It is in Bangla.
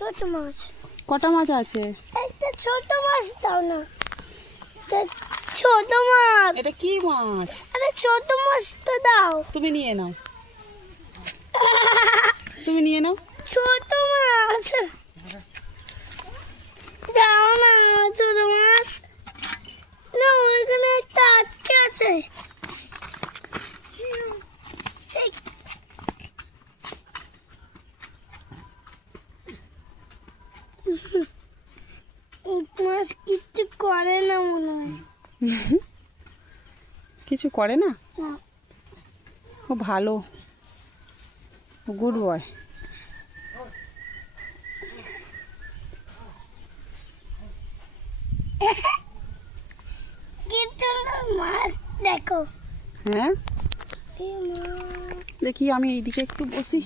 ছোট মাছ। কটা মাছ আছে? একটা ছোট মাছ দাও না। ছোট মাছ। এটা কি মাছ? আরে ছোট মাছটা দাও। তুমি নিয়ে নাও, তুমি নিয়ে নাও। ছোট মাছ দাও না। ছোট মাছ না, ওইখানে একটা আটকে আছে। মাছ কিচ্ছু করে না মনে হয়। কিছু করে না, না। ও ভালো, গুড বয়। কিন্তু মাছ দেখো। হ্যাঁ এই মাছ। দেখি, আমি এইদিকে একটু বসি।